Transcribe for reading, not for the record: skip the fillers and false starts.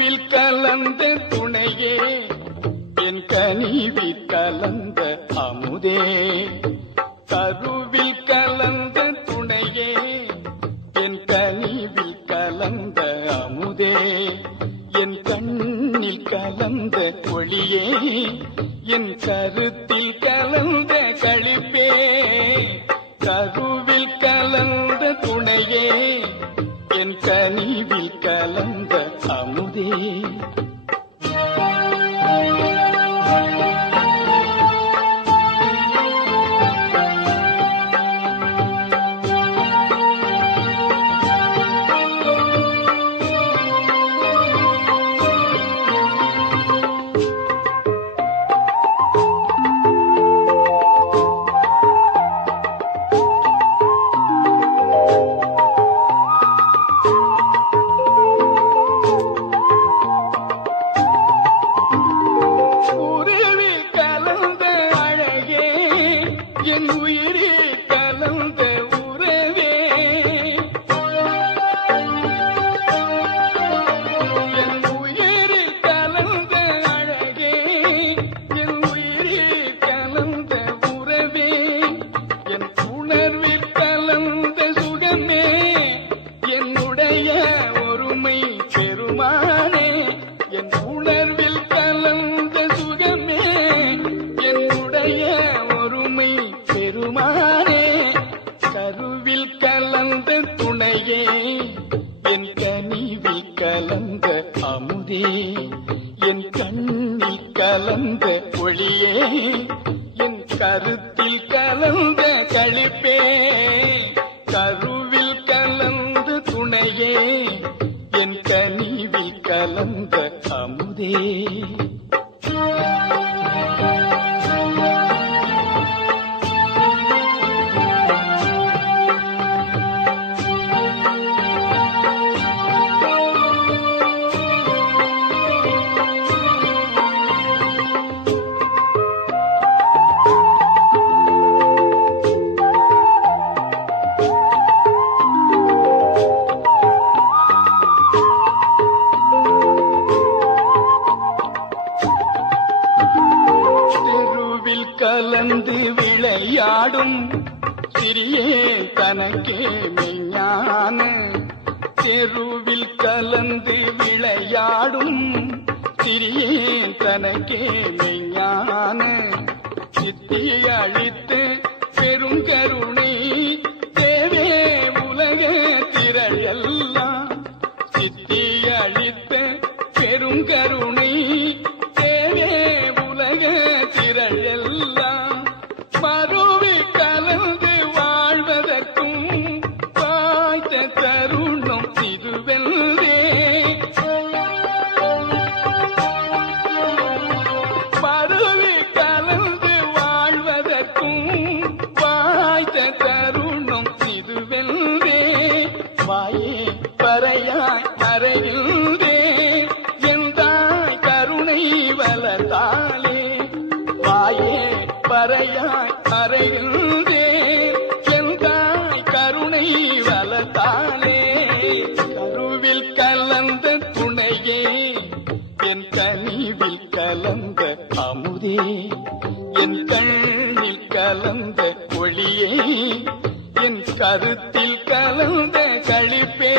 கருவில் கலந்த துணையே என் கனிவில் கலந்த அமுதே கருவில் கலந்த துணையே என் கனிவில் கலந்த அமுதே என் கண்ணில் கலந்த ஒளியே என் கருத்தில் கலந்த களிப்பே கருவில் கலந்த துணையே என் கனிவில் கலந்த அமுதே என் உயிரே கலந்த உறவே என் உயிரே கலந்த அழகே என் உயிரே கலந்த உறவே என் உணர்வில் கலந்த சுகமே என்னுடைய ஒருமை பெருமானே என் உணர்வில் கலந்த சுகமே என்னுடைய ஒருமை பெருமானே கருவில் கலந்த துணையே என் கனிவில் கலந்த அமுதே என் கண்ணில் கலந்த ஒளியே என் கருத்தில் கலந்த களிப்பே கருவில் கலந்த துணையே என் கனிவில் கலந்த அமுதே கலந்து விளையாடும் சிறியே தனக்கே மெய்ஞான தெருவில் கலந்து விளையாடும் சிறியே தனக்கே மெய்ஞான சித்தி அழித்து பெருங்கருணை தேவே உலக திரள் எல்லாம் சித்தி அழித்த பெருங்கருணை தேவே உலக திரள் எல்லாம் மறுவி கலந்து வாழ்வதற்கும் வாய்த்த தருணம் இதுவெல்லே மறுவி கலந்து வாழ்வதற்கும் வாய்த்த தருணம் இதுவெல்லே வாயே பறையாய் அறையில்தே எந்தாய் கருணை வளர்த்தாலே வாயே பறையாய் அறையில்தே எந்தாய் கருணை வளர்த்தாலே கருவில் கலந்த துணையே என் கனிவில் கலந்த அமுதே என் கண்ணில் கலந்த ஒளியே என் கருத்தில் கலந்த களிப்பே